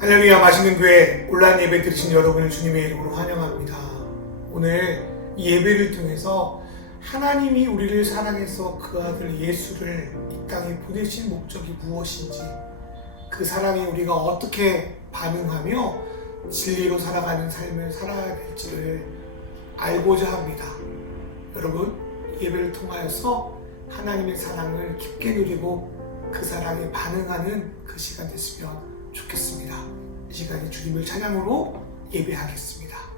할렐루야. 맛있는 교회 온라인 예배 들으신 여러분을 주님의 이름으로 환영합니다. 오늘 이 예배를 통해서 하나님이 우리를 사랑해서 그 아들 예수를 이 땅에 보내신 목적이 무엇인지, 그 사랑에 우리가 어떻게 반응하며 진리로 살아가는 삶을 살아야 될지를 알고자 합니다. 여러분, 예배를 통하여서 하나님의 사랑을 깊게 누리고 그 사랑에 반응하는 그 시간 됐으면 좋겠습니다. 이 시간에 주님을 찬양으로 예배하겠습니다.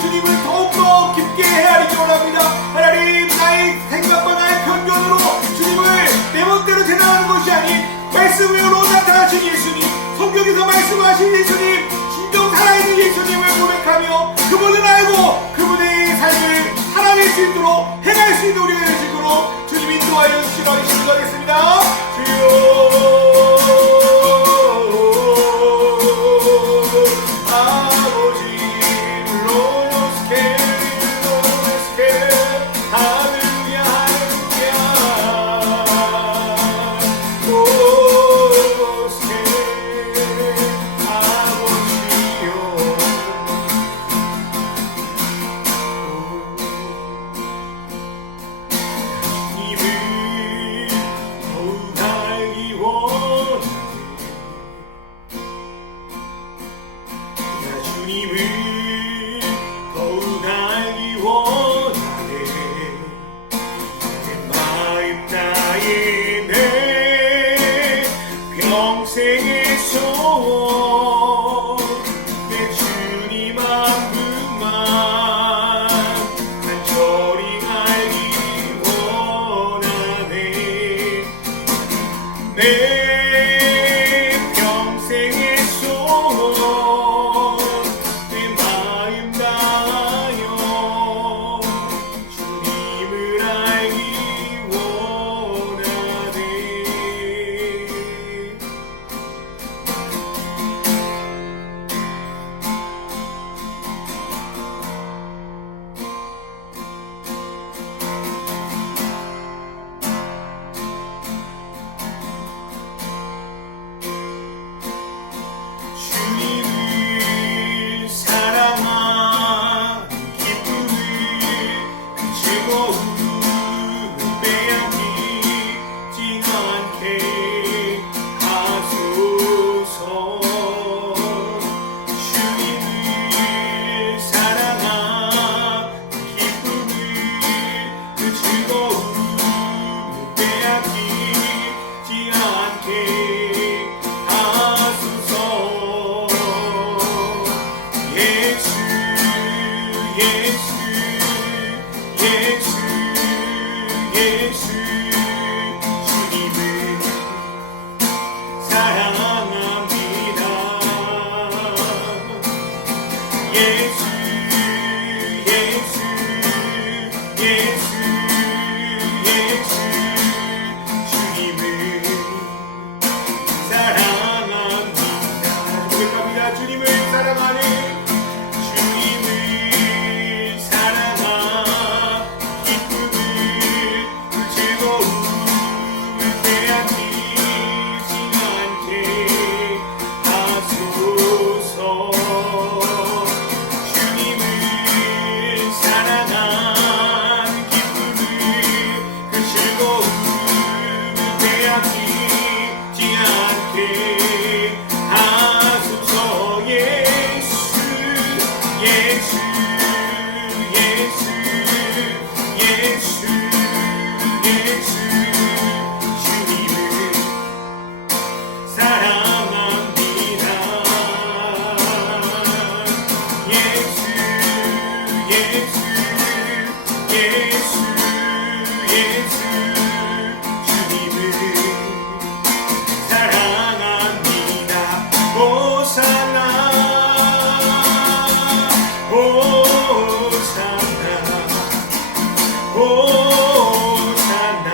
주님을 더욱더 깊게 헤아리기 원합니다. 하나님, 나의 생각과 나의 편견으로 주님을 내 멋대로 재단하는 것이 아닌 말씀 외로 나타나신 예수님, 성경에서 말씀하신 예수님, 진정 살아있는 예수님을 고백하며 그분을 알고 그분의 삶을 살아낼 수 있도록 행할 수 있는 우리가 될 수 있도록 주님 인도하여 주시기 시작하겠습니다. 주여 아버지 불러주세요. 사랑하네. 주님을 사랑하 기쁨을 그 즐거움을 빼앗기지 않게 하소서. 주님을 사랑한 기쁨을 그 즐거움을 빼앗기지 않게 하소서. 예수 예수 예수 예수 예수 주님을 사랑합니다. 예수 예수 예수 예수 주님을 사랑합니다. 호산나 호산나 호산나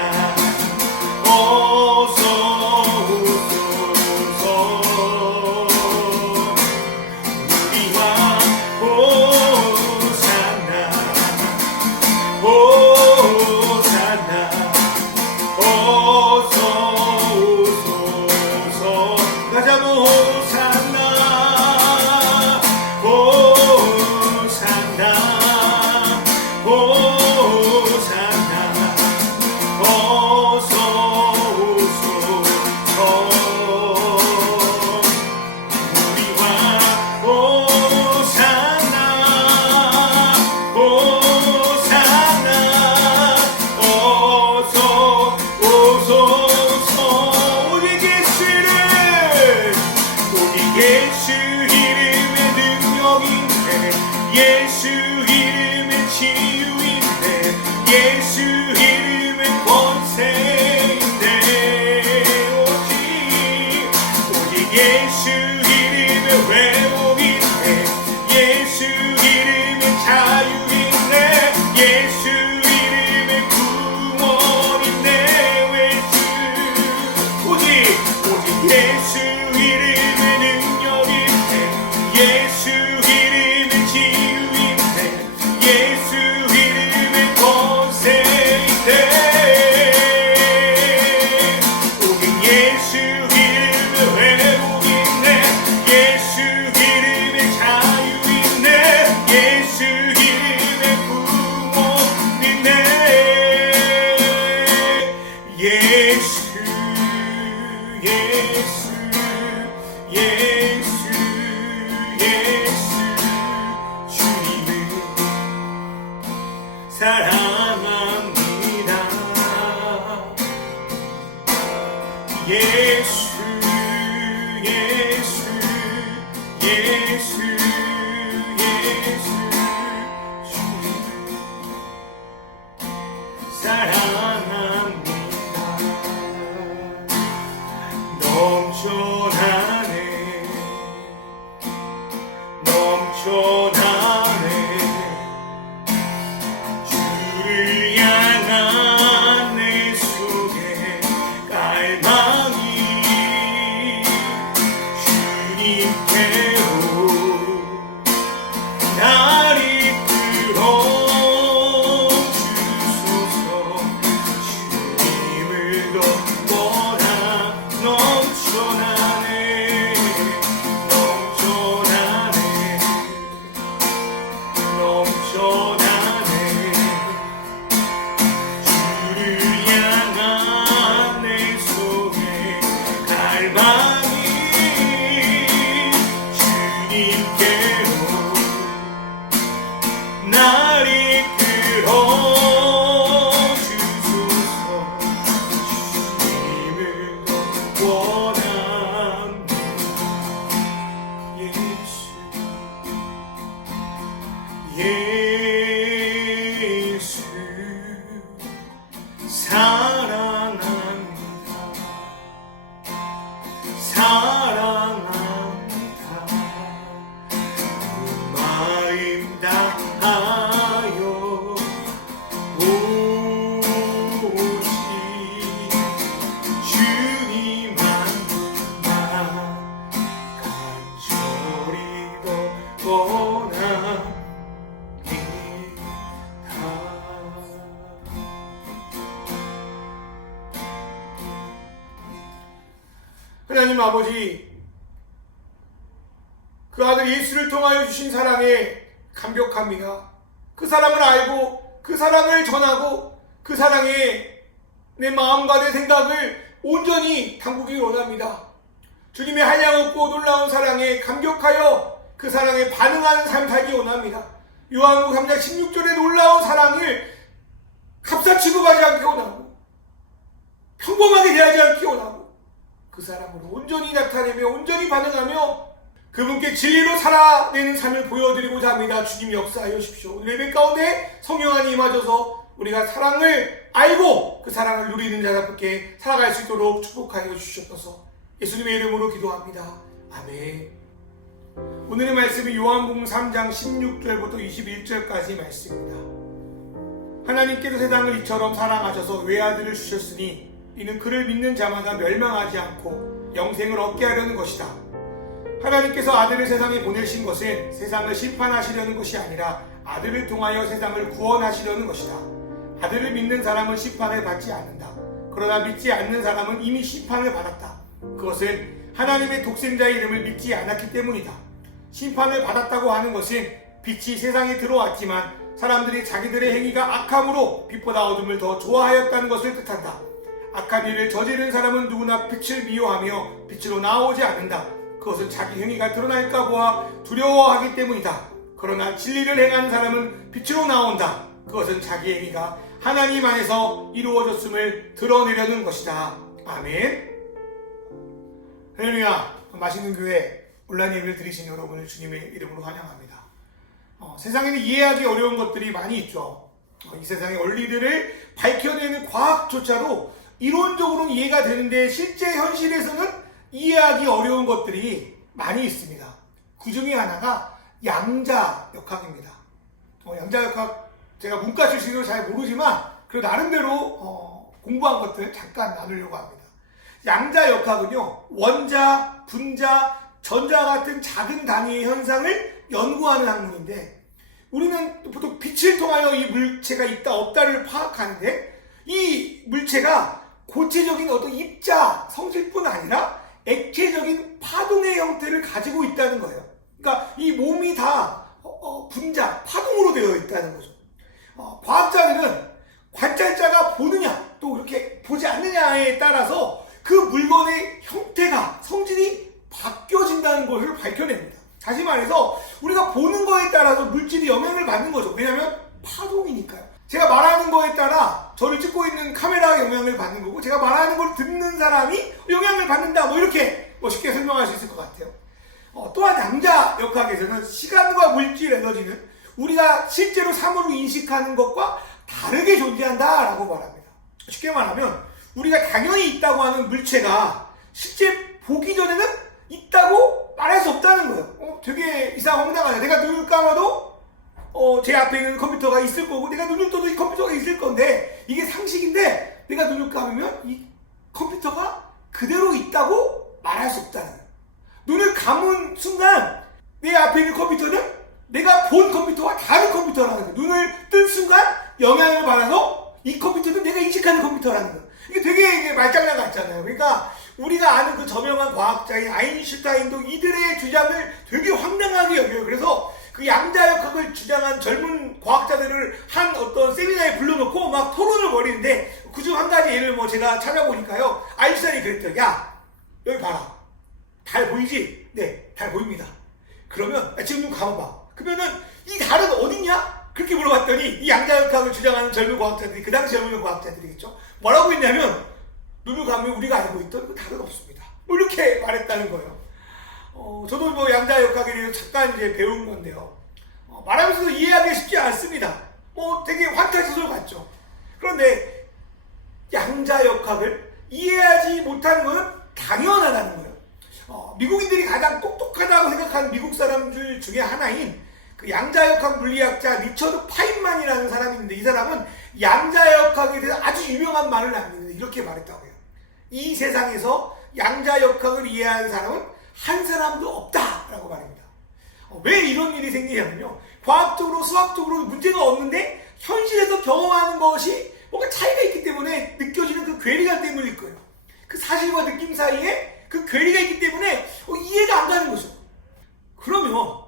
어서 오소서. 우리와 호산나 호산나 어서 오소서. 다시 한번 호산나 호산나 호산나 어서 오소서. 우리와 호산나 호산나 어서 오소서. 우리 예수를 우리 예수 이름의 능력인데 예수 이름의 치유인데 예수 이름의 권세인데 오직 예수 이름의 회복인데 예수 이름의 자유인데 예수 이름의 구원인데 외주 오직 예수 이름의 능력인데 예수 이름의 치유인데 예수 이름의 권세인데 오직 예수 이름의 회복인데 예수 이름의 자유인데 예수 이름의 구원인데 예수 예수 예수 예수 주님을 사랑합니다. 예수 예수 예수 예수 주님을 사랑합니다. 넘쳐나네 넘쳐나네 주를 향한 내 속에 갈망이 주님께로 날 이끌어 주소서. 주님을 더 원하 넘쳐나네 넘쳐나네 넘쳐나네 주를 향한 내 속에 갈망이 원합니다. 하나님 아버지, 그 아들 예수를 통하여 주신 사랑에 감격합니다. 그 사랑을 알고 그 사랑을 전하고 그 사랑에 내 마음과 내 생각을 온전히 담그기 원합니다. 주님의 한량없고 놀라운 사랑에 감격하여 그 사랑에 반응하는 삶 살기 원합니다. 요한복음 3장 16절의 놀라운 사랑을 값싸 취급하지 않기 원하고 평범하게 대하지 않기 원하고 그 사랑으로 온전히 나타내며 온전히 반응하며 그분께 진리로 살아내는 삶을 보여드리고자 합니다. 주님 역사하여 주십시오. 오늘 예배 가운데 성령 안에 임하셔서 우리가 사랑을 알고 그 사랑을 누리는 자답게 살아갈 수 있도록 축복하여 주시옵소서. 예수님의 이름으로 기도합니다. 아멘. 오늘의 말씀은 요한복음 3장 16절부터 21절까지 말씀입니다. 하나님께서 세상을 이처럼 사랑하셔서 외아들을 주셨으니 이는 그를 믿는 자마다 멸망하지 않고 영생을 얻게 하려는 것이다. 하나님께서 아들을 세상에 보내신 것은 세상을 심판하시려는 것이 아니라 아들을 통하여 세상을 구원하시려는 것이다. 아들을 믿는 사람은 심판을 받지 않는다. 그러나 믿지 않는 사람은 이미 심판을 받았다. 그것은 하나님의 독생자의 이름을 믿지 않았기 때문이다. 심판을 받았다고 하는 것은 빛이 세상에 들어왔지만 사람들이 자기들의 행위가 악함으로 빛보다 어둠을 더 좋아하였다는 것을 뜻한다. 악한 일을 저지른 사람은 누구나 빛을 미워하며 빛으로 나오지 않는다. 그것은 자기 행위가 드러날까 보아 두려워하기 때문이다. 그러나 진리를 행하는 사람은 빛으로 나온다. 그것은 자기 행위가 하나님 안에서 이루어졌음을 드러내려는 것이다. 아멘. 할렐루야. 맛있는 교회 온라인 예배를 드리신 여러분을 주님의 이름으로 환영합니다. 세상에는 이해하기 어려운 것들이 많이 있죠. 이 세상의 원리들을 밝혀내는 과학조차도 이론적으로는 이해가 되는데 실제 현실에서는 이해하기 어려운 것들이 많이 있습니다. 그 중에 하나가 양자역학입니다. 양자역학 제가 문과 출신으로 잘 모르지만 그래도 나름대로 공부한 것들 잠깐 나누려고 합니다. 양자역학은요, 원자, 분자, 전자 같은 작은 단위의 현상을 연구하는 학문인데 우리는 보통 빛을 통하여 이 물체가 있다 없다를 파악하는데 이 물체가 고체적인 어떤 입자 성질뿐 아니라 액체적인 파동의 형태를 가지고 있다는 거예요. 그러니까 이 몸이 다 분자, 파동으로 되어 있다는 거죠. 과학자들은 관찰자가 보느냐 또 이렇게 보지 않느냐에 따라서 그 물건의 형태가 성질이 바뀌어진다는 것을 밝혀냅니다. 다시 말해서 우리가 보는 거에 따라서 물질이 영향을 받는 거죠. 왜냐하면 파동이니까요. 제가 말하는 거에 따라 저를 찍고 있는 카메라가 영향을 받는 거고 제가 말하는 걸 듣는 사람이 영향을 받는다. 뭐 이렇게 쉽게 설명할 수 있을 것 같아요. 또한 양자역학에서는 시간과 물질 에너지는 우리가 실제로 사물로 인식하는 것과 다르게 존재한다라고 말합니다. 쉽게 말하면 우리가 당연히 있다고 하는 물체가 실제 보기 전에는 있다고 말할 수 없다는 거예요. 되게 이상황당하죠. 내가 눈을 감아도 제 앞에 있는 컴퓨터가 있을 거고 내가 눈을 떠도 이 컴퓨터가 있을 건데 이게 상식인데 내가 눈을 감으면 이 컴퓨터가 그대로 있다고 말할 수 없다는 거예요. 눈을 감은 순간 내 앞에 있는 컴퓨터는 내가 본 컴퓨터와 다른 컴퓨터라는 거예요. 눈을 뜬 순간 영향을 받아서 이 컴퓨터는 내가 인식하는 컴퓨터라는 거예요. 이게 되게 말장난 같잖아요. 그러니까 우리가 아는 그 저명한 과학자인 아인슈타인도 이들의 주장을 되게 황당하게 여겨요. 그래서 그 양자역학을 주장한 젊은 과학자들을 한 어떤 세미나에 불러놓고 막 토론을 벌이는데 그중 한 가지 예를 제가 찾아보니까요. 아인슈타인이 그랬죠. 야, 여기 봐라. 달 보이지? 네, 달 보입니다. 그러면 지금 눈 감아봐. 그러면은 이 달은 어딨냐? 그렇게 물어봤더니 이 양자역학을 주장하는 젊은 과학자들이 그 당시 젊은 과학자들이겠죠. 뭐라고 했냐면 눈을 감으면 우리가 알고 있던 그 달은 없습니다. 이렇게 말했다는 거예요. 저도 양자역학에 대해서 잠깐 이제 배운 건데요. 말하면서도 이해하기 쉽지 않습니다. 되게 환타지설 같죠. 그런데 양자역학을 이해하지 못하는 것은 당연하다는 거예요. 미국인들이 가장 똑똑하다고 생각하는 미국 사람들 중에 하나인 그 양자역학 물리학자 리처드 파인만이라는 사람이 있는데 이 사람은 양자역학에 대해서 아주 유명한 말을 남기는데 이렇게 말했다고 해요. 이 세상에서 양자역학을 이해하는 사람은 한 사람도 없다라고 말합니다. 왜 이런 일이 생기냐면요. 과학적으로 수학적으로 문제가 없는데 현실에서 경험하는 것이 뭔가 차이가 있기 때문에 느껴지는 그 괴리감 때문일 거예요. 그 사실과 느낌 사이에 그 괴리가 있기 때문에 이해가 안 가는 거죠. 그러면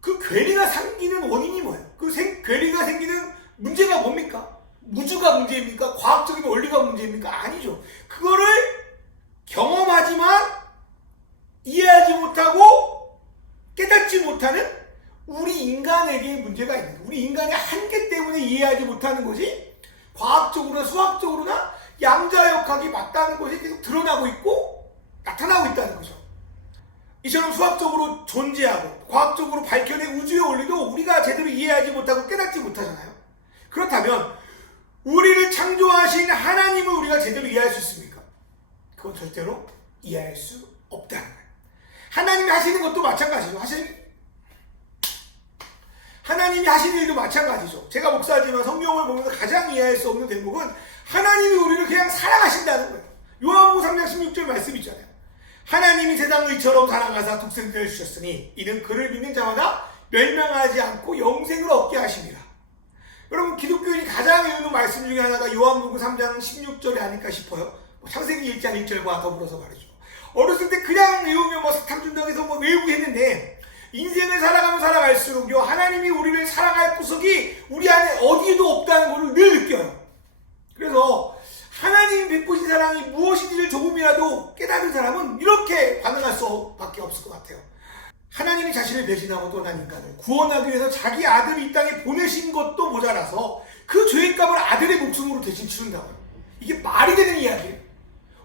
그 괴리가 생기는 원인이 뭐예요? 그 괴리가 생기는 문제가 뭡니까? 우주가 문제입니까? 과학적인 원리가 문제입니까? 아니죠. 그거를 경험하지만 이해하지 못하고 깨닫지 못하는 우리 인간에게 문제가 있는 거예요. 우리 인간의 한계 때문에 이해하지 못하는 것이 과학적으로나 수학적으로나 양자역학이 맞다는 것이 계속 드러나고 있고 나타나고 있다는 거죠. 이처럼 수학적으로 존재하고 과학적으로 밝혀낸 우주의 원리도 우리가 제대로 이해하지 못하고 깨닫지 못하잖아요. 그렇다면 우리를 창조하신 하나님을 우리가 제대로 이해할 수 있습니까? 그건 절대로 이해할 수 없다는 거예요. 하나님이 하시는 것도 마찬가지죠. 하나님이 하시는 일도 마찬가지죠. 제가 목사지만 성경을 보면서 가장 이해할 수 없는 대목은 하나님이 우리를 그냥 사랑하신다는 거예요. 요한복음 3장 16절 말씀 있잖아요. 하나님이 세상을 이처럼 사랑하사 독생자를 주셨으니 이는 그를 믿는 자마다 멸망하지 않고 영생을 얻게 하십니다. 여러분, 기독교인이 가장 외우는 말씀 중에 하나가 요한복음 3장 16절이 아닐까 싶어요. 창세기 1장 1절과 더불어서 말이죠. 어렸을 때 그냥 외우면 사탐준다고 해서 외우고 했는데 인생을 살아가면 살아갈수록요, 하나님이 우리를 사랑할 구석이 우리 안에 어디에도 없다는 것을 늘 느껴요. 그래서 하나님이 베푸신 사랑이 무엇인지를 조금이라도 깨달은 사람은 이렇게 반응할 수밖에 없을 것 같아요. 하나님이 자신을 배신하고 떠난 인간을 구원하기 위해서 자기 아들을 이 땅에 보내신 것도 모자라서 그 죄값을 아들의 목숨으로 대신 치른다고요. 이게 말이 되는 이야기예요.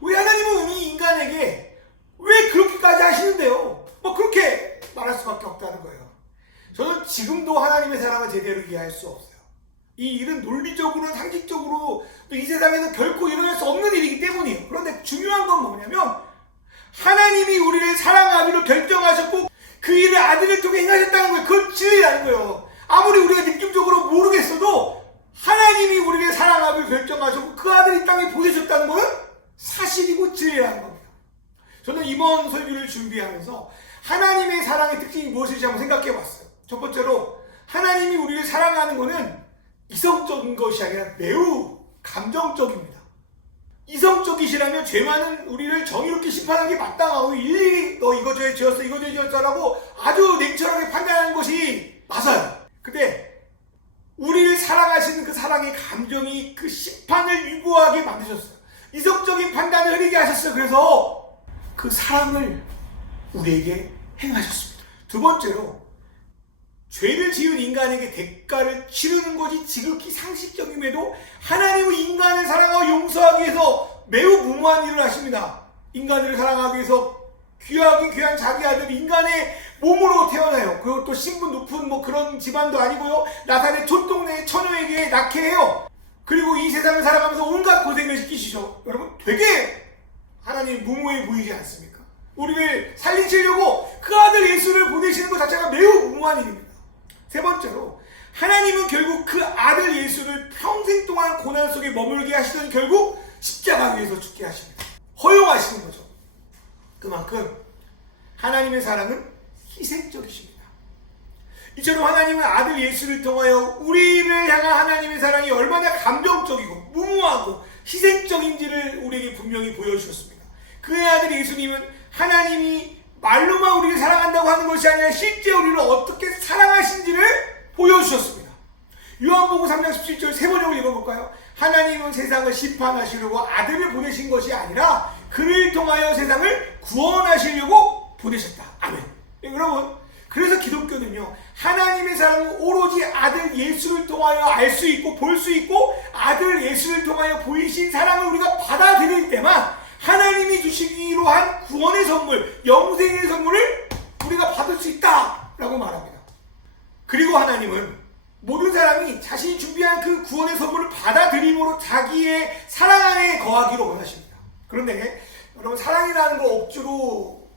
왜 하나님은 이 인간에게 왜 그렇게까지 하시는데요? 그렇게 말할 수밖에 없다는 거예요. 저는 지금도 하나님의 사랑을 제대로 이해할 수 없어요. 이 일은 논리적으로나 상식적으로 또 이 세상에서 결코 일어날 수 없는 일이기 때문이에요. 그런데 중요한 건 뭐냐면 하나님이 우리를 사랑하기로 결정하셨고 그 일을 아들을 통해 행하셨다는 거예요. 그건 진리라는 거예요. 아무리 우리가 느낌적으로 모르겠어도 하나님이 우리를 사랑하기로 결정하셨고 그 아들을 이 땅에 보내셨다는 것은 사실이고 진리라는 겁니다. 저는 이번 설교를 준비하면서 하나님의 사랑의 특징이 무엇인지 한번 생각해 봤어요. 첫 번째로 하나님이 우리를 사랑하는 것은 이성적인 것이 아니라 매우 감정적입니다. 이성적이시라면 죄 많은 우리를 정의롭게 심판하는 게 마땅하고 일일이 너 이거 죄 지었어 이거 죄 지었어라고 아주 냉철하게 판단하는 것이 맞아요. 근데 우리를 사랑하시는 그 사랑의 감정이 그 심판을 유보하게 만드셨어요. 이성적인 판단을 흐리게 하셨어요. 그래서 그 사랑을 우리에게 행하셨습니다. 두 번째로 죄를 지은 인간에게 대가를 치르는 것이 지극히 상식적임에도 하나님은 인간을 사랑하고 용서하기 위해서 매우 무모한 일을 하십니다. 인간을 사랑하기 위해서 귀하긴 귀한 자기 아들 인간의 몸으로 태어나요. 그것도 신분 높은 그런 집안도 아니고요. 나사렛 촌동네 처녀에게 낳게 해요. 그리고 이 세상을 살아가면서 온갖 고생을 시키시죠. 여러분, 되게 하나님 무모해 보이지 않습니까? 우리를 살리시려고 그 아들 예수를 보내시는 것 자체가 매우 무모한 일입니다. 세 번째로 하나님은 결국 그 아들 예수를 평생 동안 고난 속에 머물게 하시던 결국 십자가 위에서 죽게 하십니다. 허용하시는 거죠. 그만큼 하나님의 사랑은 희생적이십니다. 이처럼 하나님은 아들 예수를 통하여 우리를 향한 하나님의 사랑이 얼마나 감정적이고 무모하고 희생적인지를 우리에게 분명히 보여주셨습니다. 그의 아들 예수님은 하나님이 말로만 우리를 사랑한다고 하는 것이 아니라 실제 우리를 어떻게 사랑하신지를 보여주셨습니다. 요한복음 3장 17절 세 번역을 읽어볼까요? 하나님은 세상을 심판하시려고 아들을 보내신 것이 아니라 그를 통하여 세상을 구원하시려고 보내셨다. 아멘. 여러분, 그래서 기독교는요, 하나님의 사랑은 오로지 아들 예수를 통하여 알 수 있고 볼 수 있고 아들 예수를 통하여 보이신 사랑을 우리가 받아들일 때만 하나님이 주시기로 한 구원의 선물, 영생의 선물을 우리가 받을 수 있다라고 말합니다. 그리고 하나님은 모든 사람이 자신이 준비한 그 구원의 선물을 받아들임으로 자기의 사랑 안에 거하기를 원하십니다. 그런데 여러분, 사랑이라는 거 억지로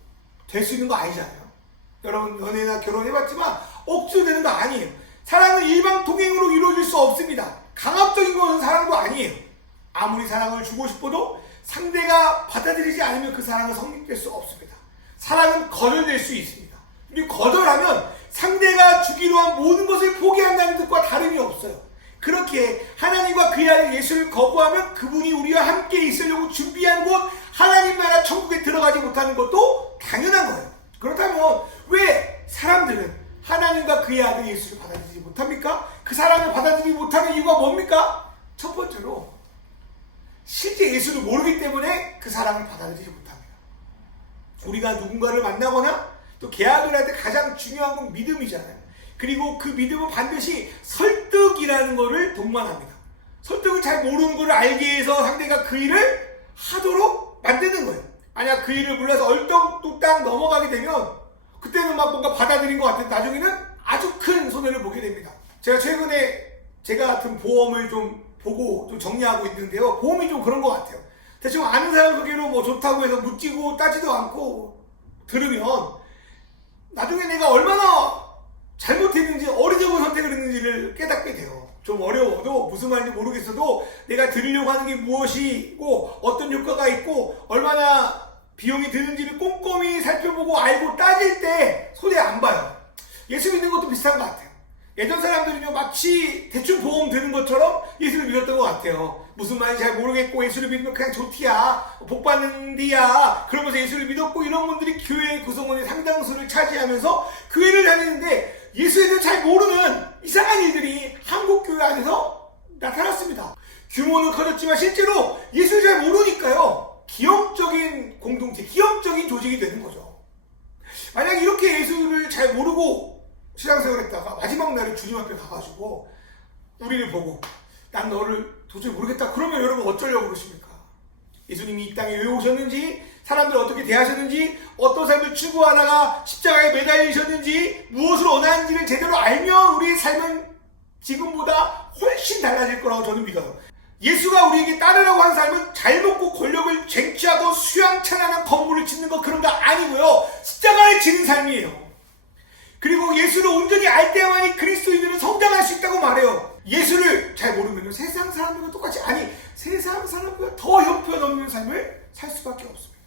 될 수 있는 거 아니잖아요. 여러분, 연애나 결혼해봤지만 억지로 되는 거 아니에요. 사랑은 일방통행으로 이루어질 수 없습니다. 강압적인 것은 사랑도 아니에요. 아무리 사랑을 주고 싶어도 상대가 받아들이지 않으면 그 사랑은 성립될 수 없습니다. 사랑은 거절될 수 있습니다. 우리 거절하면 상대가 주기로 한 모든 것을 포기한다는 것과 다름이 없어요. 그렇게 하나님과 그의 아들 예수를 거부하면 그분이 우리와 함께 있으려고 준비한 곳 하나님 나라 천국에 들어가지 못하는 것도 당연한 거예요. 그렇다면 왜 사람들은 하나님과 그의 아들 예수를 받아들이지 못합니까? 그 사랑을 받아들이지 못하는 이유가 뭡니까? 첫 번째로 실제 예수를 모르기 때문에 그 사랑을 받아들이지 못합니다. 우리가 누군가를 만나거나 또 계약을 할 때 가장 중요한 건 믿음이잖아요. 그리고 그 믿음은 반드시 설득이라는 것을 동반합니다. 설득을 잘 모르는 것을 알게 해서 상대가 그 일을 하도록 만드는 거예요. 만약 그 일을 몰라서 얼떡뚱땅 넘어가게 되면 그때는 막 뭔가 받아들인 것 같은데 나중에는 아주 큰 손해를 보게 됩니다. 제가 최근에 제가 같은 보험을 좀 보고 좀 정리하고 있는데요. 보험이 좀 그런 것 같아요. 대충 아는 사람 소개로 뭐 좋다고 해서 묻지고 따지도 않고 들으면 나중에 내가 얼마나 잘못했는지 어리석은 선택을 했는지를 깨닫게 돼요. 좀 어려워도 무슨 말인지 모르겠어도 내가 들으려고 하는 게 무엇이고 어떤 효과가 있고 얼마나 비용이 드는지를 꼼꼼히 살펴보고 알고 따질 때 손해 안 봐요. 예수 믿는 것도 비슷한 것 같아요. 예전 사람들은요 마치 대충 보험 드는 것처럼 예수를 믿었던 것 같아요. 무슨 말인지 잘 모르겠고 예수를 믿으면 그냥 좋디야 복 받는디야 그러면서 예수를 믿었고 이런 분들이 교회 구성원의 상당수를 차지하면서 교회를 다니는데 예수에 대해 잘 모르는 이상한 일들이 한국 교회 안에서 나타났습니다. 규모는 커졌지만 실제로 예수를 잘 모르니까요 기형적인 공동체, 기형적인 조직이 되는 거죠. 만약 이렇게 예수를 잘 모르고 신앙생활 했다가 마지막 날에 주님 앞에 가가지고 우리를 보고 난 너를 도저히 모르겠다 그러면 여러분 어쩌려고 그러십니까? 예수님이 이 땅에 왜 오셨는지, 사람들 어떻게 대하셨는지, 어떤 삶을 추구하다가 십자가에 매달리셨는지, 무엇을 원하는지를 제대로 알면 우리의 삶은 지금보다 훨씬 달라질 거라고 저는 믿어요. 예수가 우리에게 따르라고 한 삶은 잘 먹고 권력을 쟁취하고 수양찬란한 건물을 짓는 거 그런 거 아니고요. 십자가를 지는 삶이에요. 그리고 예수를 온전히 알 때만이 그리스도인들은 성장할 수 있다고 말해요. 예수를 잘 모르면 세상 사람들과 똑같이 세상 사람보다 더 형편없는 삶을 살 수밖에 없습니다.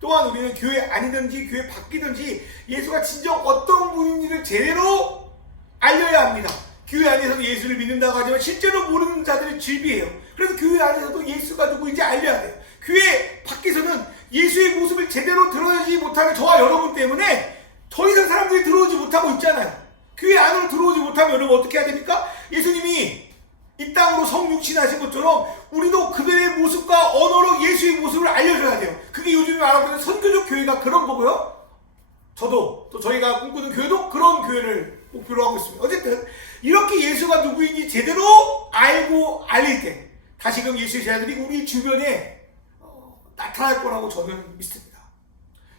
또한 우리는 교회 아니든지 교회 바뀌든지 예수가 진정 어떤 분인지를 제대로 알려야 합니다. 교회 안에서도 예수를 믿는다고 하지만 실제로 모르는 자들이 질비해요. 그래서 교회 안에서도 예수가 누구인지 알려야 돼요. 교회 밖에서는 예수의 모습을 제대로 드러내지 못하는 저와 여러분 때문에 더 이상 사람들이 들어오지 못하고 있잖아요. 교회 안으로 들어오지 못하면 여러분 어떻게 해야 됩니까? 예수님이 이 땅으로 성육신하신 것처럼 우리도 그들의 모습과 언어로 예수의 모습을 알려줘야 돼요. 그게 요즘에 말하고 있는 선교적 교회가 그런 거고요. 저도 또 저희가 꿈꾸는 교회도 그런 교회를 목표로 하고 있습니다. 어쨌든 이렇게 예수가 누구인지 제대로 알고 알릴 때 다시금 예수의 제자들이 우리 주변에 나타날 거라고 저는 믿습니다.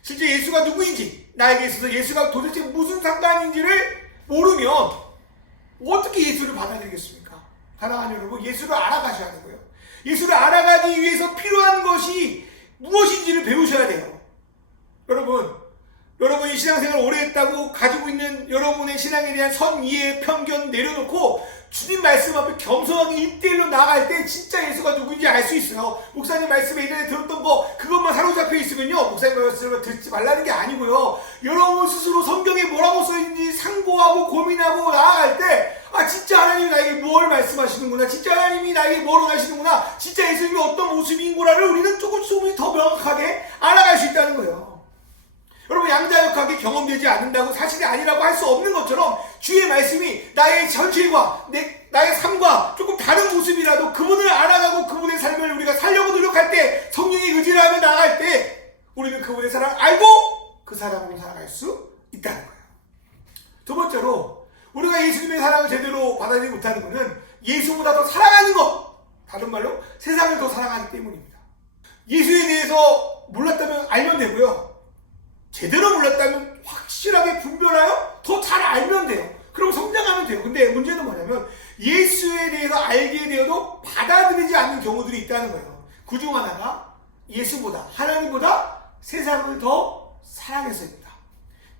실제 예수가 누구인지, 나에게 있어서 예수가 도대체 무슨 상관인지를 모르면 어떻게 예수를 받아들이겠습니까? 사랑하는 여러분, 예수를 알아가셔야 되고요. 예수를 알아가기 위해서 필요한 것이 무엇인지를 배우셔야 돼요. 여러분이 신앙생활을 오래 했다고 가지고 있는 여러분의 신앙에 대한 선이해, 편견 내려놓고 주님 말씀 앞에 겸손하게 1대1로 나아갈 때 진짜 예수가 누구인지 알 수 있어요. 목사님 말씀에 예전에 들었던 거 그것만 사로잡혀 있으면요 목사님 말씀을 듣지 말라는 게 아니고요. 여러분 스스로 성경에 뭐라고 써있는지 상고하고 고민하고 나아갈 때 진짜 하나님이 나에게 뭘 말씀하시는구나, 진짜 하나님이 나에게 뭘 원하시는구나, 진짜 예수님이 어떤 모습인구나를 우리는 조금씩 더 명확하게 알아갈 수 있다는 거예요. 여러분, 양자역하게 경험되지 않는다고 사실이 아니라고 할 수 없는 것처럼 주의 말씀이 나의 현실과 나의 삶과 조금 다른 모습이라도 그분을 알아가고 그분의 삶을 우리가 살려고 노력할 때, 성령의 의지를 하며 나아갈 때 우리는 그분의 사랑을 알고 그 사랑으로 살아갈 수 있다는 거예요. 두 번째로, 우리가 예수님의 사랑을 제대로 받아들이지 못하는 것은 예수보다 더 사랑하는 것, 다른 말로 세상을 더 사랑하기 때문입니다. 예수에 대해서 몰랐다면 알면 되고요, 제대로 몰랐다면 확실하게 분별하여 더 잘 알면 돼요. 그럼 성장하면 돼요. 근데 문제는 뭐냐면 예수에 대해서 알게 되어도 받아들이지 않는 경우들이 있다는 거예요. 그중 하나가 예수보다, 하나님보다 세상을 더 사랑했습니다.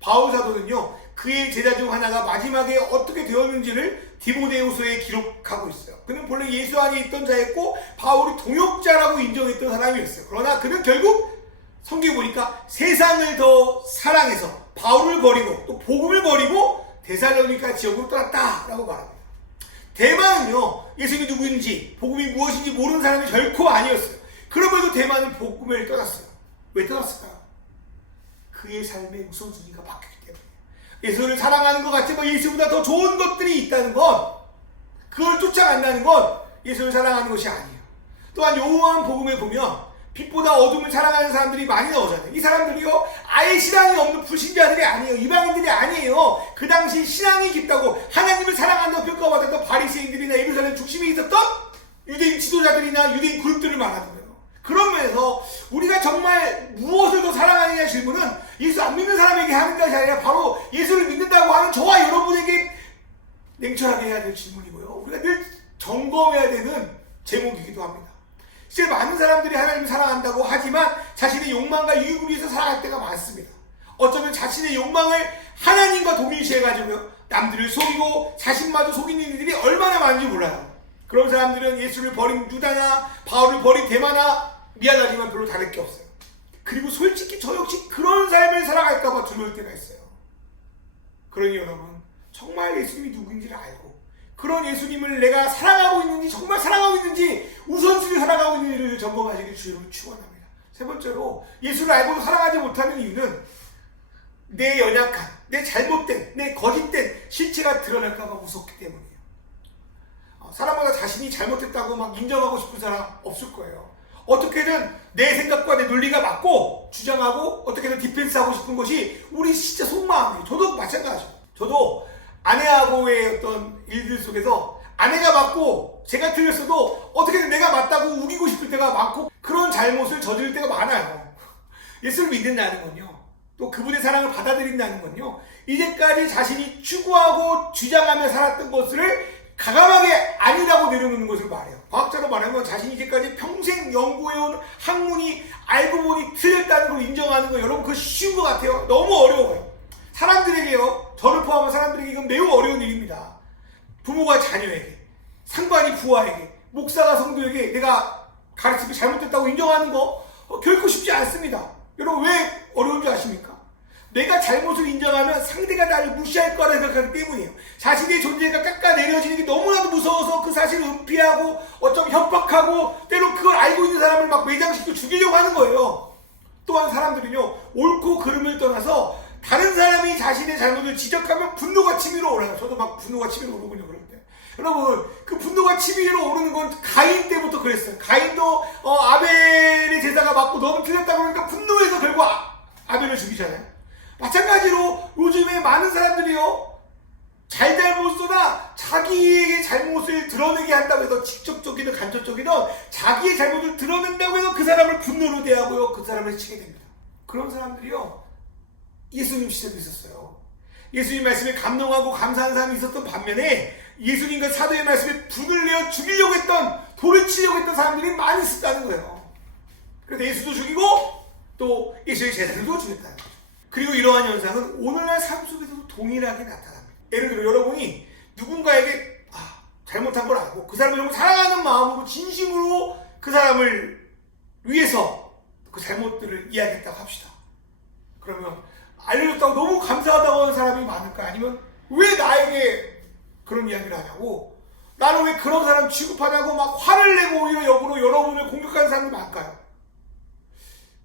바울 사도는요, 그의 제자 중 하나가 마지막에 어떻게 되었는지를 디모데후서에 기록하고 있어요. 그는 본래 예수 안에 있던 자였고 바울이 동역자라고 인정했던 사람이었어요. 그러나 그는 결국 성경에 보니까 세상을 더 사랑해서 바울을 버리고 또 복음을 버리고 데살로니가 지역으로 떠났다라고 말합니다. 대만은요, 예수님이 누구인지 복음이 무엇인지 모르는 사람이 결코 아니었어요. 그럼에도 대만은 복음을 떠났어요. 왜 떠났을까요? 그의 삶의 우선순위가 바뀌었기 때문에. 예수를 사랑하는 것 같지만 예수보다 더 좋은 것들이 있다는 것, 그걸 쫓아간다는 것, 예수를 사랑하는 것이 아니에요. 또한 요한 복음에 보면 빛보다 어둠을 사랑하는 사람들이 많이 나오잖아요. 이 사람들이요, 아예 신앙이 없는 불신자들이 아니에요. 이방인들이 아니에요. 그 당시 신앙이 깊다고 하나님을 사랑한다고 평가받았던 바리새인들이나 예루살렘 중심에 있었던 유대인 지도자들이나 유대인 그룹들을 말하는 거예요. 그런 면에서 우리가 정말 무엇을 더 사랑하느냐 질문은 예수 안 믿는 사람에게 하는 것이 아니라 바로 예수를 믿는다고 하는 저와 여러분에게 냉철하게 해야 될 질문이고요. 우리가 늘 점검해야 되는 제목이기도 합니다. 실제 많은 사람들이 하나님을 사랑한다고 하지만 자신의 욕망과 유익을 위해서 살아갈 때가 많습니다. 어쩌면 자신의 욕망을 하나님과 동일시해가지고 남들을 속이고 자신마저 속이는 일들이 얼마나 많은지 몰라요. 그런 사람들은 예수를 버린 유다나 바울을 버린 데마나 미안하지만 별로 다를 게 없어요. 그리고 솔직히 저 역시 그런 삶을 살아갈까봐 두려울 때가 있어요. 그러니 여러분, 정말 예수님이 누구인지를 알고 그런 예수님을 내가 사랑하고 있는지, 정말 사랑하고 있는지, 우선순위 살아가고 있는지를 점검하시길 주의로 축원합니다. 세 번째로, 예수를 알고도 사랑하지 못하는 이유는 내 연약한, 내 잘못된, 내 거짓된 실체가 드러날까봐 무섭기 때문이에요. 사람마다 자신이 잘못했다고 막 인정하고 싶은 사람 없을 거예요. 어떻게든 내 생각과 내 논리가 맞고 주장하고 어떻게든 디펜스하고 싶은 것이 우리 진짜 속마음이에요. 저도 마찬가지죠. 저도 아내하고의 어떤 일들 속에서 아내가 맞고 제가 틀렸어도 어떻게든 내가 맞다고 우기고 싶을 때가 많고 그런 잘못을 저지를 때가 많아요. 예수를 믿는다는 건요, 또 그분의 사랑을 받아들인다는 건요, 이제까지 자신이 추구하고 주장하며 살았던 것을 가감하게 아니라고 내려놓는 것을 말해요. 과학자로 말하면 자신이 이제까지 평생 연구해온 학문이 알고 보니 틀렸다는 걸 인정하는 거, 여러분 그거 쉬운 것 같아요. 너무 어려워요. 사람들에게요, 저를 포함한 사람들에게 이건 매우 어려운 일입니다. 부모가 자녀에게, 상관이 부하에게, 목사가 성도에게 내가 가르치기 잘못됐다고 인정하는 거 결코 쉽지 않습니다. 여러분 왜 어려운 줄 아십니까? 내가 잘못을 인정하면 상대가 나를 무시할 거라 생각하기 때문이에요. 자신의 존재가 깎아내려지는 게 너무나도 무서워서 그 사실을 은폐하고 어쩌면 협박하고 때로 그걸 알고 있는 사람을 막 매장시켜 죽이려고 하는 거예요. 또한 사람들은요, 옳고 그름을 떠나서 다른 사람이 자신의 잘못을 지적하면 분노가 치밀어 오르요. 저도 막 분노가 치밀어 오르군요, 그럴 때. 여러분, 그 분노가 치밀어 오르는 건 가인 때부터 그랬어요. 가인도 아벨의 제사가 맞고 너무 틀렸다 그러니까 분노해서 결국 아벨을 죽이잖아요. 마찬가지로 요즘에 많은 사람들이요, 잘잘못보다 자기의 잘못을 드러내게 한다고 해서 직접적이든 간접적이든 자기의 잘못을 드러낸다고 해서 그 사람을 분노로 대하고요, 그 사람을 치게 됩니다. 그런 사람들이요, 예수님 시대도 있었어요. 예수님 말씀에 감동하고 감사하는 사람이 있었던 반면에 예수님과 사도의 말씀에 분을 내어 죽이려고 했던, 돌을 치려고 했던 사람들이 많이 있었다는 거예요. 그래서 예수도 죽이고 또 예수의 제자들도 죽였다는 거예요. 그리고 이러한 현상은 오늘날 삶 속에서도 동일하게 나타납니다. 예를 들어 여러분이 누군가에게 잘못한 걸 알고 그 사람을 너무 사랑하는 마음으로 진심으로 그 사람을 위해서 그 잘못들을 이야기했다고 합시다. 그러면 알려줬다고 너무 감사하다고 하는 사람이 많을까? 아니면 왜 나에게 그런 이야기를 하냐고, 나는 왜 그런 사람 취급하냐고 막 화를 내고 오히려 역으로 여러분을 공격하는 사람이 많을까요?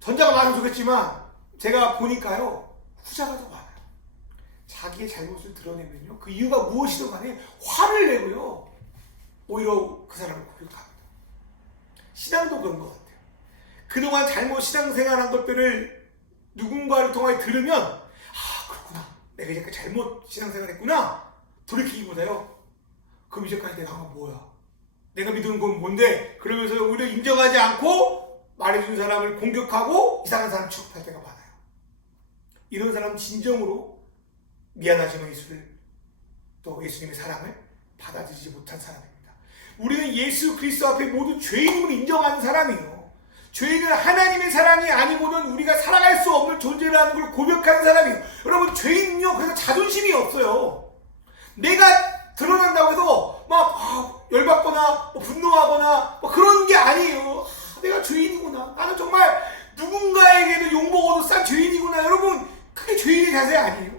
전자가 많아서 그렇지만 제가 보니까요, 후자가 더 많아요. 자기의 잘못을 드러내면요, 그 이유가 무엇이든 간에 화를 내고요, 오히려 그 사람을 공격합니다. 신앙도 그런 것 같아요. 그동안 잘못 신앙생활한 것들을 누군가를 통해 들으면 그렇구나, 내가 이제까지 잘못 신앙생활했구나 돌이키기보다요, 그럼 이제까지 내가 한 건 뭐야, 내가 믿는 건 뭔데, 그러면서 오히려 인정하지 않고 말해주는 사람을 공격하고 이상한 사람 취급할 때가 많아요. 이런 사람은 진정으로 미안하지만 예수를, 또 예수님의 사랑을 받아들이지 못한 사람입니다. 우리는 예수 그리스도 앞에 모두 죄인임을 인정하는 사람이에요. 죄인은 하나님의 사랑이 아니고는 우리가 살아갈 수 없는 존재라는 걸 고백하는 사람이에요. 여러분, 죄인은요, 그래서 자존심이 없어요. 내가 드러난다고 해도 막 열받거나 분노하거나 그런 게 아니에요. 내가 죄인이구나, 나는 정말 누군가에게도 욕먹어도 싼 죄인이구나. 여러분, 그게 죄인의 자세 아니에요?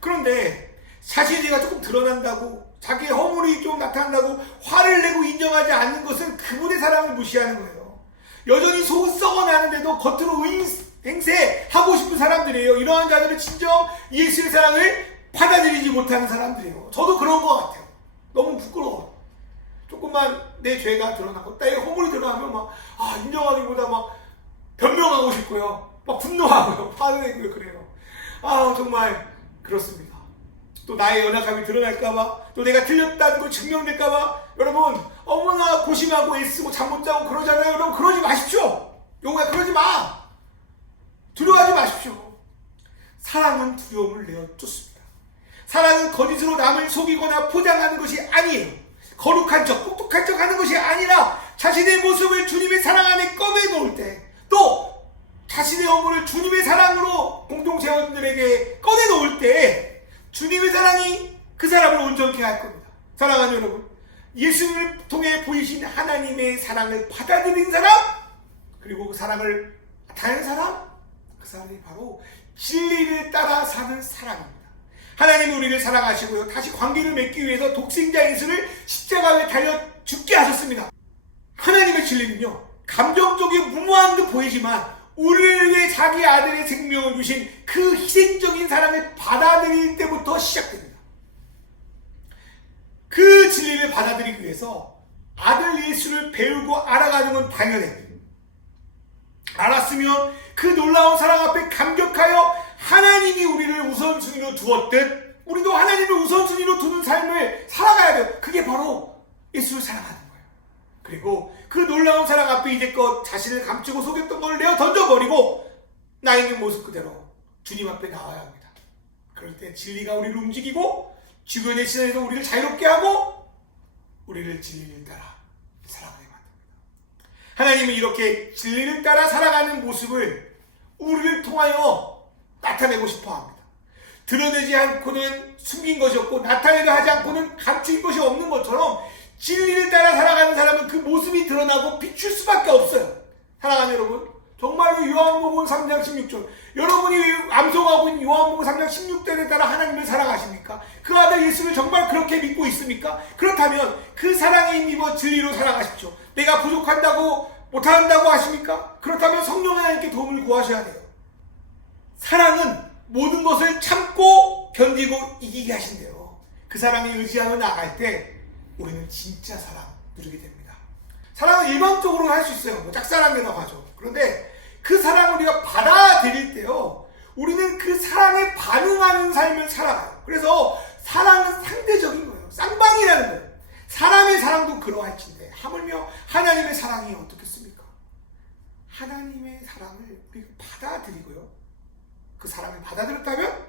그런데 자신이가 조금 드러난다고, 자기의 허물이 좀 나타난다고 화를 내고 인정하지 않는 것은 그분의 사랑을 무시하는 거예요. 여전히 속은 썩어나는데도 겉으로 행세하고 싶은 사람들이에요. 이러한 자들은 진정 예수의 사랑을 받아들이지 못하는 사람들이에요. 저도 그런 것 같아요. 너무 부끄러워. 조금만 내 죄가 드러나고 나의 허물이 드러나면 막 인정하기보다 막 변명하고 싶고요. 막 분노하고요. 화내고요. 그래요. 정말 그렇습니다. 또 나의 연약함이 드러날까봐, 또 내가 틀렸다는 걸 증명될까봐 여러분 어머나 고심하고 애쓰고 잠 못 자고 그러잖아요. 여러분 그러지 마십시오. 용아 그러지 마. 두려워하지 마십시오. 사랑은 두려움을 내어 쫓습니다. 사랑은 거짓으로 남을 속이거나 포장하는 것이 아니에요. 거룩한 척, 똑똑한 척 하는 것이 아니라 자신의 모습을 주님의 사랑 안에 꺼내놓을 때, 또 자신의 허물을 주님의 사랑으로 공동체원들에게 꺼내놓을 때 주님의 사랑이 그 사람을 온전케 할 겁니다. 사랑하는 여러분, 예수를 통해 보이신 하나님의 사랑을 받아들인 사람, 그리고 그 사랑을 다른 사람, 그 사람이 바로 진리를 따라 사는 사람입니다. 하나님은 우리를 사랑하시고요, 다시 관계를 맺기 위해서 독생자 예수를 십자가에 달려 죽게 하셨습니다. 하나님의 진리는요, 감정적인 무모한 듯 보이지만 우리를 위해 자기 아들의 생명을 주신 그 희생적인 사랑을 받아들일 때부터 시작됩니다. 그 진리를 받아들이기 위해서 아들 예수를 배우고 알아가는 건 당연해요. 알았으면 그 놀라운 사랑 앞에 감격하여 하나님이 우리를 우선순위로 두었듯 우리도 하나님을 우선순위로 두는 삶을 살아가야 돼요. 그게 바로 예수를 사랑하는 거예요. 그리고 그 놀라운 사랑 앞에 이제껏 자신을 감추고 속였던 걸 내어 던져버리고 나 있는 모습 그대로 주님 앞에 나와야 합니다. 그럴 때 진리가 우리를 움직이고 주변의 시선에서 우리를 자유롭게 하고 우리를 진리를 따라 살아가게 만듭니다. 하나님은 이렇게 진리를 따라 살아가는 모습을 우리를 통하여 나타내고 싶어 합니다. 드러내지 않고는 숨긴 것이 없고 나타내려 하지 않고는 감출 것이 없는 것처럼 진리를 따라 살아가는 사람은 그 모습이 드러나고 비출 수밖에 없어요. 사랑하는 여러분, 정말로 요한복음 3장 16절, 여러분이 암송하고 있는 요한복음 3장 16절에 따라 하나님을 사랑하십니까? 그 아들 예수를 정말 그렇게 믿고 있습니까? 그렇다면 그 사랑에 힘입어 진리로 살아가십시오. 내가 부족한다고 못한다고 하십니까? 그렇다면 성령 하나님께 도움을 구하셔야 돼요. 사랑은 모든 것을 참고 견디고 이기게 하신대요. 그 사랑에 의지하며 나갈 때 우리는 진짜 사랑 누리게 됩니다. 사랑은 일방적으로 할 수 있어요. 뭐 짝사랑이라고 하죠. 그런데 그 사랑을 우리가 받아들일 때요, 우리는 그 사랑에 반응하는 삶을 살아가요. 그래서 사랑은 상대적인 거예요. 쌍방이라는 거예요. 사람의 사랑도 그러할진데 하물며 하나님의 사랑이 어떻겠습니까? 하나님의 사랑을 우리가 받아들이고요, 그 사랑을 받아들였다면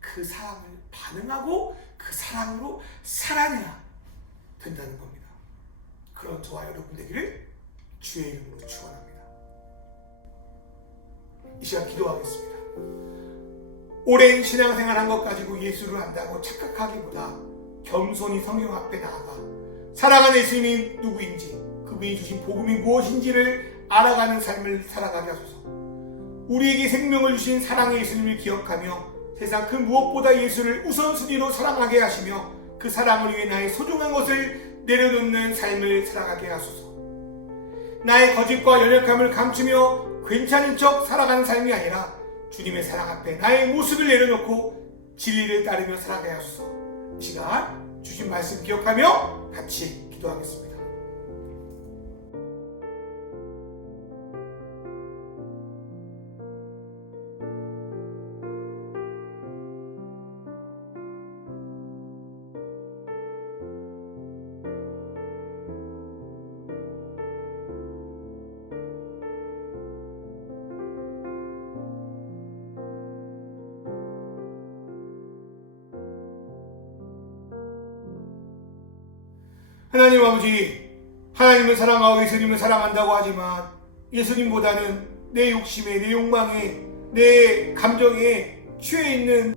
그 사랑을 반응하고 그 사랑으로 살아내야 된다는 겁니다. 그런 저와 여러분 되기를 주의 이름으로 축원합니다. 이 시간 기도하겠습니다. 오랜 신앙생활한 것 가지고 예수를 안다고 착각하기보다 겸손히 성령 앞에 나아가 사랑하는 예수님이 누구인지, 그분이 주신 복음이 무엇인지를 알아가는 삶을 살아가게 하소서. 우리에게 생명을 주신 사랑의 예수님을 기억하며 세상 그 무엇보다 예수를 우선순위로 사랑하게 하시며 그 사랑을 위해 나의 소중한 것을 내려놓는 삶을 살아가게 하소서. 나의 거짓과 연약함을 감추며 괜찮은 척 살아가는 삶이 아니라 주님의 사랑 앞에 나의 모습을 내려놓고 진리를 따르며 살아가게 하소서. 이 시간 주신 말씀 기억하며 같이 기도하겠습니다. 하나님 아버지, 하나님을 사랑하고 예수님을 사랑한다고 하지만 예수님보다는 내 욕심에, 내 욕망에, 내 감정에 취해 있는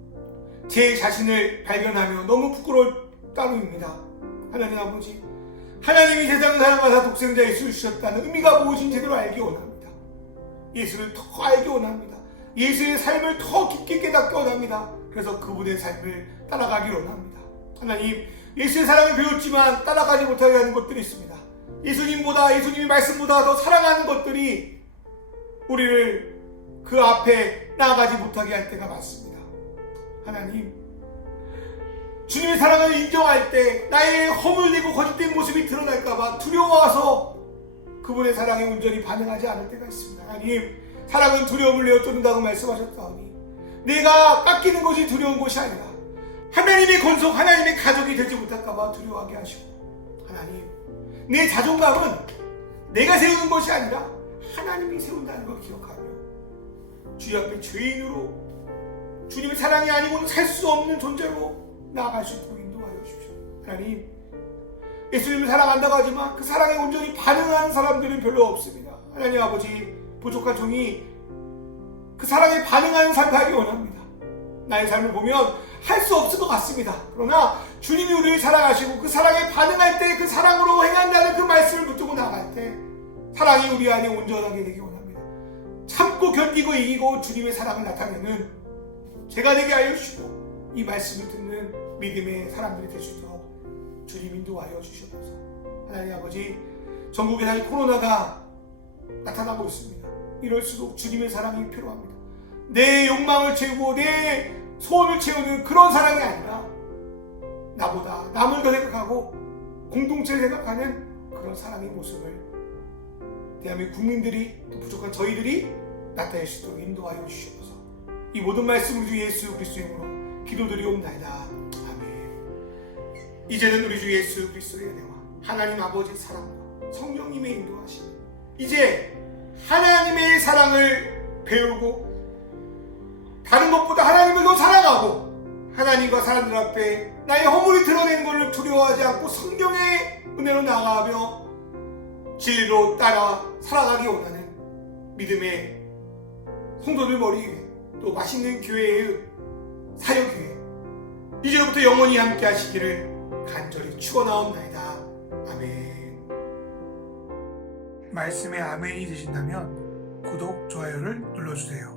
제 자신을 발견하며 너무 부끄러울 따름입니다. 하나님 아버지, 하나님이 세상을 사랑하사 독생자 예수를 주셨다는 의미가 무엇인지 제대로 알기 원합니다. 예수를 더 알기 원합니다. 예수의 삶을 더 깊게 깨닫기 원합니다. 그래서 그분의 삶을 따라가기 원합니다. 하나님, 예수의 사랑을 배웠지만 따라가지 못하게 하는 것들이 있습니다. 예수님의 말씀보다 더 사랑하는 것들이 우리를 그 앞에 나아가지 못하게 할 때가 많습니다. 하나님, 주님의 사랑을 인정할 때 나의 허물되고 거짓된 모습이 드러날까봐 두려워서 그분의 사랑에 온전히 반응하지 않을 때가 있습니다. 하나님, 사랑은 두려움을 내어 쫓는다고 말씀하셨다오니 내가 깎이는 것이 두려운 것이 아니라 하나님의 권속, 하나님의 가족이 되지 못할까봐 두려워하게 하시고, 하나님, 내 자존감은 내가 세우는 것이 아니라 하나님이 세운다는 걸 기억하며 주님 앞에 죄인으로 주님의 사랑이 아니고는 살 수 없는 존재로 나아갈 수 있도록 인도하여 주십시오. 하나님, 예수님을 사랑한다고 하지만 그 사랑에 온전히 반응하는 사람들은 별로 없습니다. 하나님 아버지, 부족한 종이 그 사랑에 반응하는 삶을 하기 원합니다. 나의 삶을 보면 할 수 없을 것 같습니다. 그러나 주님이 우리를 사랑하시고 그 사랑에 반응할 때 그 사랑으로 행한다는 그 말씀을 붙들고 나갈 때 사랑이 우리 안에 온전하게 되기 원합니다. 참고 견디고 이기고 주님의 사랑을 나타내는 제가 되게 하여 주시고 이 말씀을 듣는 믿음의 사람들이 될 수 있도록 주님 인도하여 주시옵소서. 하나님 아버지, 전국에 다 코로나가 나타나고 있습니다. 이럴수록 주님의 사랑이 필요합니다. 내 욕망을 채우고 내 소원을 채우는 그런 사랑이 아니라 나보다 남을 더 생각하고 공동체를 생각하는 그런 사랑의 모습을 대한민국 국민들이, 또 부족한 저희들이 나타낼 수 있도록 인도하여 주시옵소서. 이 모든 말씀을 주 예수 그리스도의 이름으로 기도드리옵나이다. 아멘. 이제는 우리 주 예수 그리스도의 은혜와 하나님 아버지의 사랑과 성령님의 인도하심, 이제 하나님의 사랑을 배우고 다른 것보다 하나님을 더 사랑하고 하나님과 사람들 앞에 나의 허물이 드러내는 것을 두려워하지 않고 성령의 은혜로 나아가며 진리로 따라 살아가기 원하는 믿음의 성도들 머리 위에, 또 맛있는 교회의 사역위에 이제부터 영원히 함께 하시기를 간절히 축원하옵나이다. 아멘. 말씀에 아멘이 되신다면 구독, 좋아요를 눌러주세요.